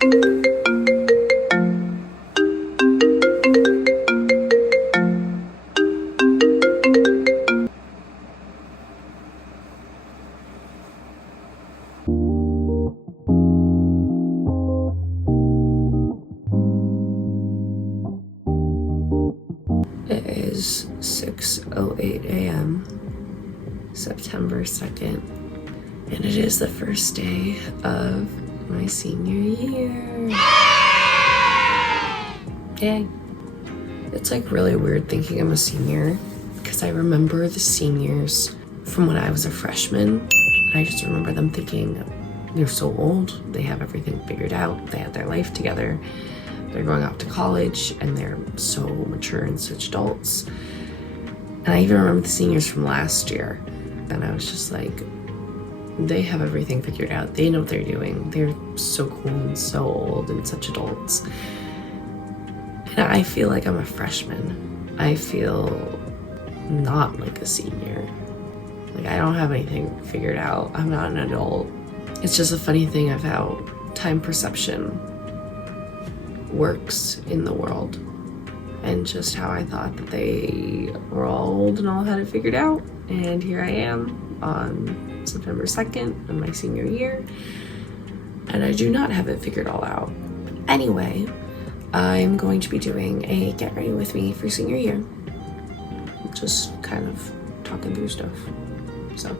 It is 6:08 a.m. September 2nd, and it is the first day of my senior year. Yay! It's like really weird thinking I'm a senior because I remember the seniors from when I was a freshman. I just remember them thinking they're so old, they have everything figured out, they have their life together. They're going off to college and they're so mature and such adults. And I even remember the seniors from last year. And I was just like, they have everything figured out. They know what they're doing. They're so cool and so old and such adults. And I feel like I'm a freshman. I feel not like a senior. Like I don't have anything figured out. I'm not an adult. It's just a funny thing of how time perception works in the world, and just how I thought that they were all old and all had it figured out, and here I am on September 2nd in my senior year, and I do not have it figured all out. Anyway, I'm going to be doing a get ready with me for senior year, just kind of talking through stuff. So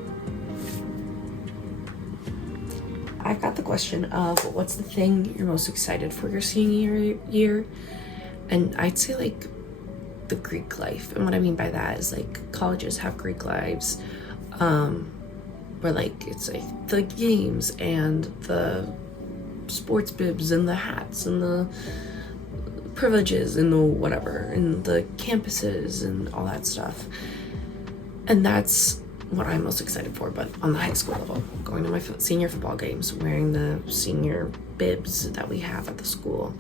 I've got the question of what's the thing you're most excited for your senior year? And I'd say like the Greek life. And what I mean by that is like colleges have Greek lives, where like it's like the games and the sports bibs and the hats and the privileges and the whatever and the campuses and all that stuff. And that's what I'm most excited for, but on the high school level, going to my senior football games, wearing the senior bibs that we have at the school,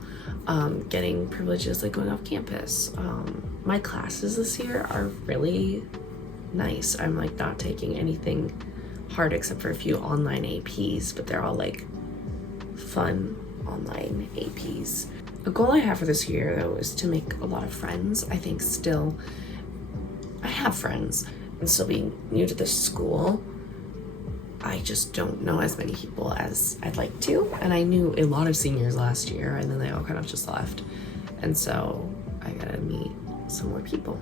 getting privileges like going off campus. My classes this year are really nice. I'm like not taking anything hard except for a few online APs, but they're all like fun online APs. A goal I have for this year though is to make a lot of friends. I think still I have friends, and still being new to this school, I just don't know as many people as I'd like to. And I knew a lot of seniors last year, and then they all kind of just left. And so I gotta meet some more people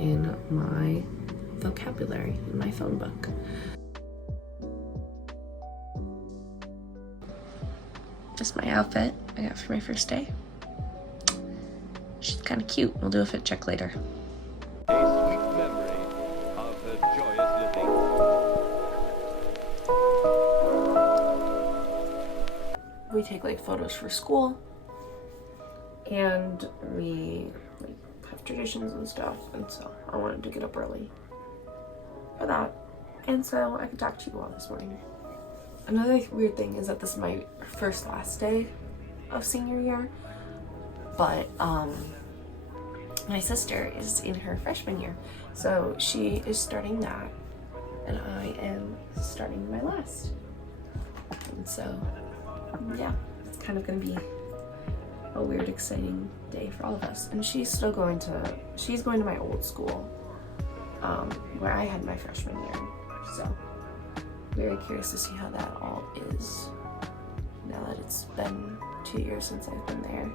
in my vocabulary, in my phone book. Just my outfit I got for my first day. She's kind of cute. We'll do a fit check later. We take like photos for school, and we like have traditions and stuff, and so I wanted to get up early for that, and so I could talk to you all this morning. Another weird thing is that this is my last day of senior year, but my sister is in her freshman year, so she is starting that, and I am starting my last, and so yeah, it's kind of gonna be a weird, exciting day for all of us. And she's going to my old school, where I had my freshman year. So very curious to see how that all is now that it's been 2 years since I've been there.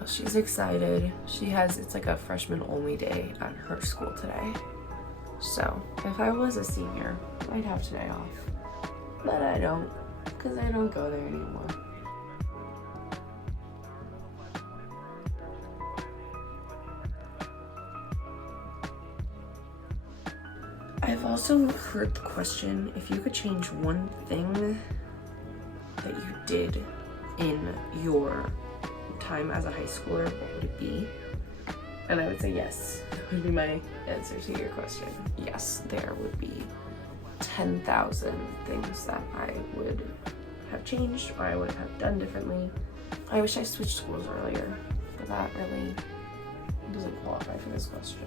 Oh, she's excited. It's like a freshman only day at her school today. So if I was a senior, I'd have today off, but I don't, because I don't go there anymore. I've also heard the question, if you could change one thing that you did in your time as a high schooler, what would it be? And I would say yes, that would be my answer to your question. Yes, there would be 10,000 things that I would have changed or I would have done differently. I wish I switched schools earlier, but that really doesn't qualify for this question.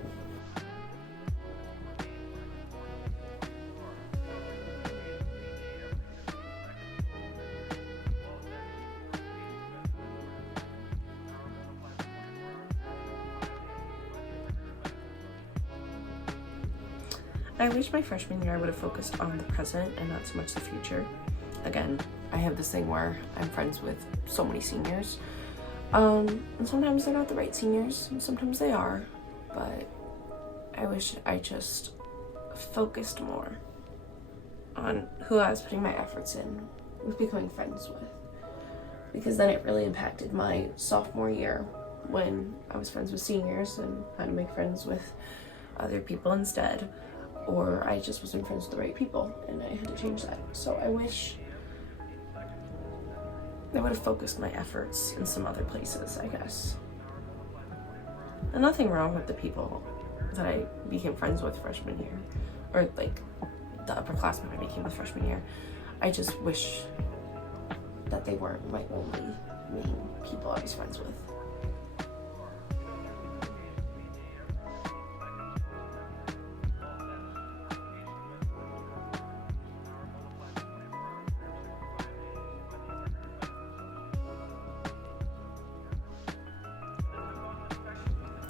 I wish my freshman year I would have focused on the present and not so much the future. Again, I have this thing where I'm friends with so many seniors. And sometimes they're not the right seniors, and sometimes they are, but I wish I just focused more on who I was putting my efforts in with becoming friends with. Because then it really impacted my sophomore year when I was friends with seniors and had to make friends with other people instead. Or I just wasn't friends with the right people and I had to change that. So I wish I would have focused my efforts in some other places, I guess. And nothing wrong with the people that I became friends with freshman year, or like the upperclassmen I became with freshman year. I just wish that they weren't my only main people I was friends with.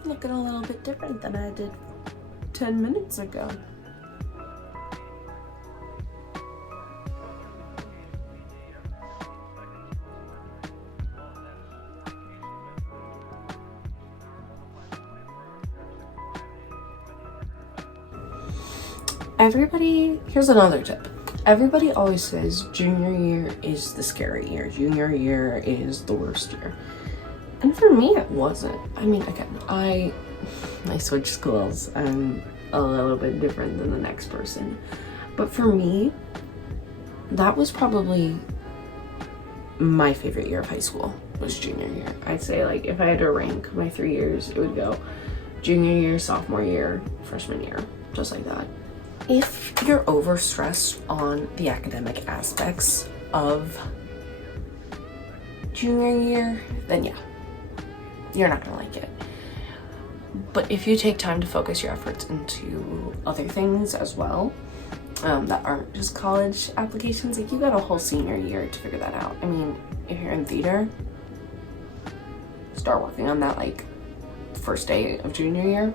Looking a little bit different than I did 10 minutes ago. Here's another tip. Everybody always says junior year is the scary year. Junior year is the worst year. And for me, it wasn't. I mean, again, I switched schools. I'm a little bit different than the next person. But for me, that was probably my favorite year of high school, was junior year. I'd say, like, if I had to rank my 3 years, it would go junior year, sophomore year, freshman year, just like that. If you're overstressed on the academic aspects of junior year, then yeah, you're not gonna like it. But if you take time to focus your efforts into other things as well, that aren't just college applications, like you got a whole senior year to figure that out. I mean, if you're in theater, start working on that like first day of junior year.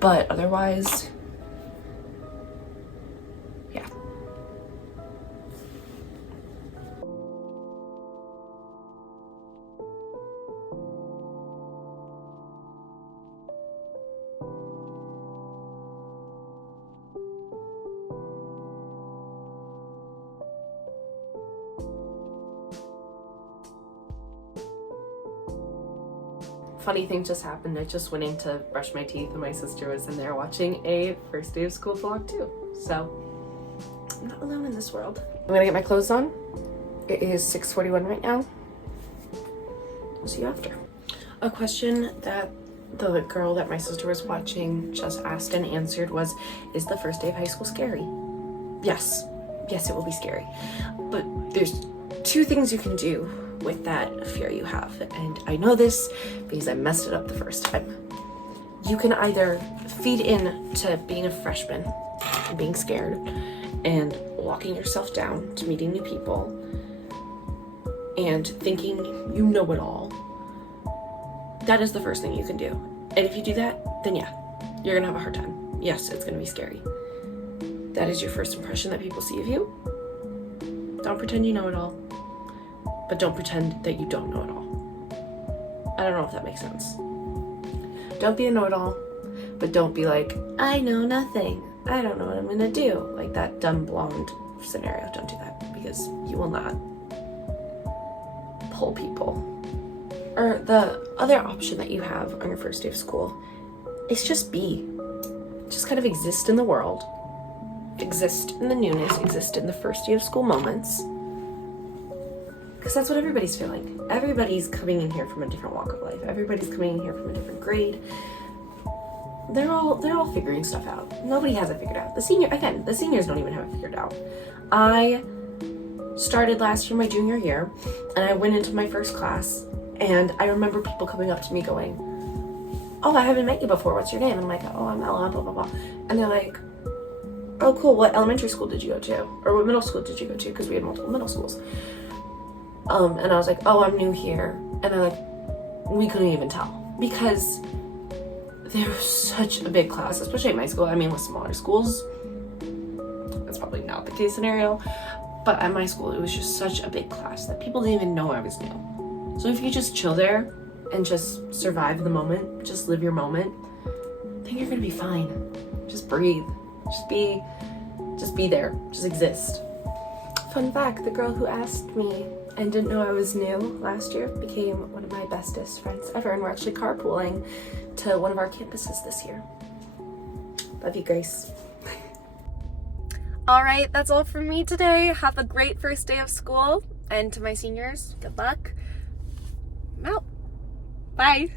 But otherwise, yeah. Funny thing just happened. I just went in to brush my teeth and my sister was in there watching a first day of school vlog too. So I'm not alone in this world. I'm gonna get my clothes on. It is 6:41 right now. I'll see you after. A question that the girl that my sister was watching just asked and answered was, is the first day of high school scary? Yes. Yes, it will be scary. But there's 2 things you can do with that fear you have. And I know this because I messed it up the first time. You can either feed in to being a freshman and being scared and locking yourself down to meeting new people and thinking you know it all. That is the first thing you can do. And if you do that, then yeah, you're gonna have a hard time. Yes, it's gonna be scary. That is your first impression that people see of you. Don't pretend you know it all. But don't pretend that you don't know it all. I don't know if that makes sense. Don't be a know-it-all, but don't be like, I know nothing. I don't know what I'm gonna do. Like that dumb blonde scenario. Don't do that because you will not pull people. Or the other option that you have on your first day of school is just be. Just kind of exist in the world. Exist in the newness. Exist in the first day of school moments. Because that's what everybody's feeling. Everybody's coming in here from a different walk of life. Everybody's coming in here from a different grade. They're all figuring stuff out. Nobody has it figured out. The seniors don't even have it figured out. I started last year, my junior year, and I went into my first class, and I remember people coming up to me going, oh, I haven't met you before. What's your name? And I'm like, oh, I'm Ella, blah, blah, blah. And they're like, oh, cool. What elementary school did you go to? Or what middle school did you go to? Because we had multiple middle schools. And I was like, oh, I'm new here. And they're like, we couldn't even tell. Because there was such a big class, especially at my school. I mean, with smaller schools, that's probably not the case scenario, but at my school, it was just such a big class that people didn't even know I was new. So if you just chill there and just survive the moment, just live your moment, I think you're gonna be fine. Just breathe. Just be there. Just exist. Fun fact, the girl who asked me and didn't know I was new last year became one of my bestest friends ever, and we're actually carpooling to one of our campuses this year. Love you, Grace. All right, that's all from me today. Have a great first day of school, and to my seniors, good luck. I'm out. Bye.